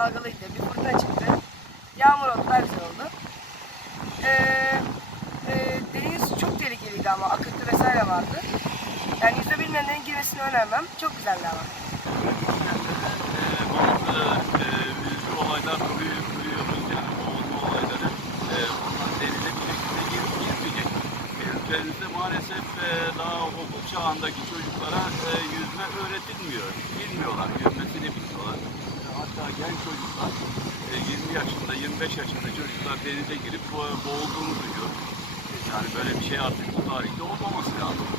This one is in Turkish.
dalgalıydı. Bir fırtına çıktı. Yağmur oldu, daha güzel oldu. Ee, e, deniz çok tehlikeliydi ama akıntı vesaire vardı. Yani yüzme bilmeyenlerin girmesini önermem. Çok güzeldi ama. Bazı e, olaylar duyuyoruz yani boğulma olayları. E, bunlar denize bir şekilde maalesef daha okul çağındaki çocuklara e, yüzme öğretilmiyor. Bilmiyorlar, yüzmesini bilmiyorlar. E, hatta genç çocuklar, e, 20 yaşında, 25 yaşında çocuklar denize girip bo- boğulduğunu duyuyor. Yani böyle bir şey artık bu tarihte olmaması lazım.